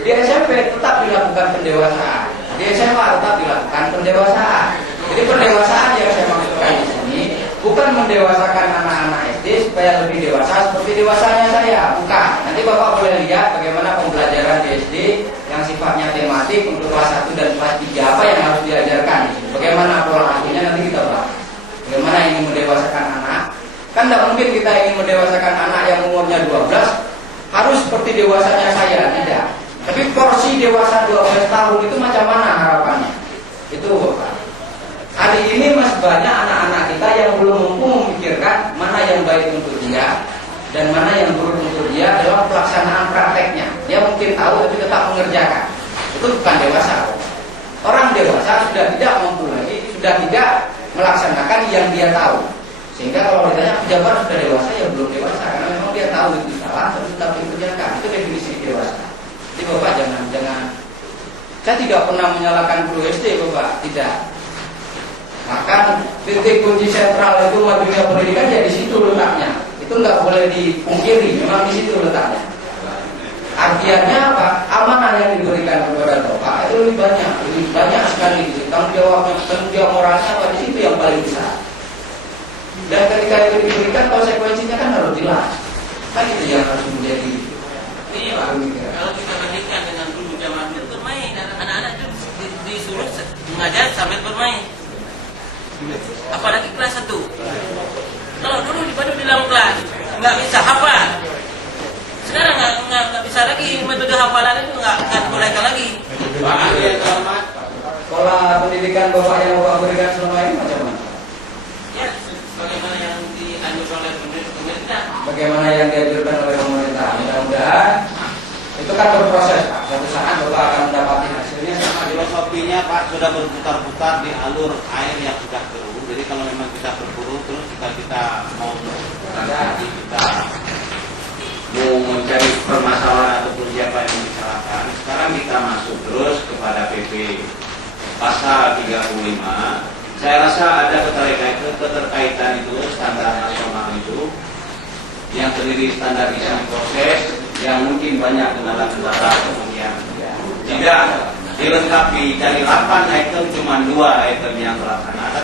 Di SMP tetap dilakukan pendewasaan, di SMA tetap dilakukan pendewasaan. Jadi pendewasaan yang saya maksudkan di sini bukan mendewasakan anak-anak SD supaya lebih dewasa seperti dewasanya saya, bukan. Nanti Bapak boleh lihat bagaimana pembelajaran di SD yang sifatnya tematik untuk kelas 1 dan kelas 3, apa yang harus diajarkan, bagaimana pola asuhnya nanti kita bahas. Bagaimana ingin mendewasakan anak. Kan tidak mungkin kita ingin mendewasakan anak yang umurnya 12 harus seperti dewasanya saya, tidak. Tapi porsi dewasa 12 tahun itu macam mana harapannya? Itu Bapak. Hari ini masih banyak anak-anak kita yang belum mampu memikirkan mana yang baik untuk dia dan mana yang buruk untuk dia dalam pelaksanaan prakteknya. Dia mungkin tahu tapi tetap mengerjakan. Itu bukan dewasa. Orang dewasa sudah tidak mampu lagi, sudah tidak melaksanakan yang dia tahu. Sehingga kalau ditanya pejabat sudah dewasa, ya belum dewasa karena memang dia tahu itu salah tapi tetap dikerjakan. Itu definisi dewasa. Jadi Bapak jangan. Saya tidak pernah menyalahkan guru SD Bapak, tidak. Maka titik kunci sentral itu majunya pendidikan ya di situ letaknya. Itu nggak boleh dipungkiri, memang di situ letaknya. Artinya apa? Amanah yang diberikan kepada Bapak itu lebih banyak sekali. Tanggung jawab moralnya apa di situ yang paling besar. Dan ketika itu diberikan konsekuensinya kan harus jelas. Kan itu yang harus menjadi. Iya Pak. Kalau kita bandingkan dengan dulu zaman bermain, anak-anak itu disuruh mengajar sambil bermain. Apalagi kelas 1. Kalau dulu di dalam kelas nggak bisa hafal. Sekarang nggak bisa lagi metode hafalan itu nggak bolehkan lagi. Pola pendidikan Bapak yang Bapak berikan selama ini macam mana? Ya, bagaimana yang dianjurkan oleh pemerintah. Bagaimana yang dianjurkan oleh pemerintah? Mudah-mudahan itu kan berproses Pak. Suatu saat Bapak akan mendapati hasilnya. Filosofinya Pak sudah berputar-putar di alur air yang sudah keruh. Jadi kalau memang kita berburu terus kita mau mencari permasalahan ataupun siapa yang disalahkan. Sekarang kita masuk terus kepada PP pasal 35. Saya rasa ada keterkaitan itu standar nasional itu yang terdiri standarisasi proses yang mungkin banyak kendala-kendala kemudian tidak dilengkapi dari 8 item cuma 2 item yang terlaksana.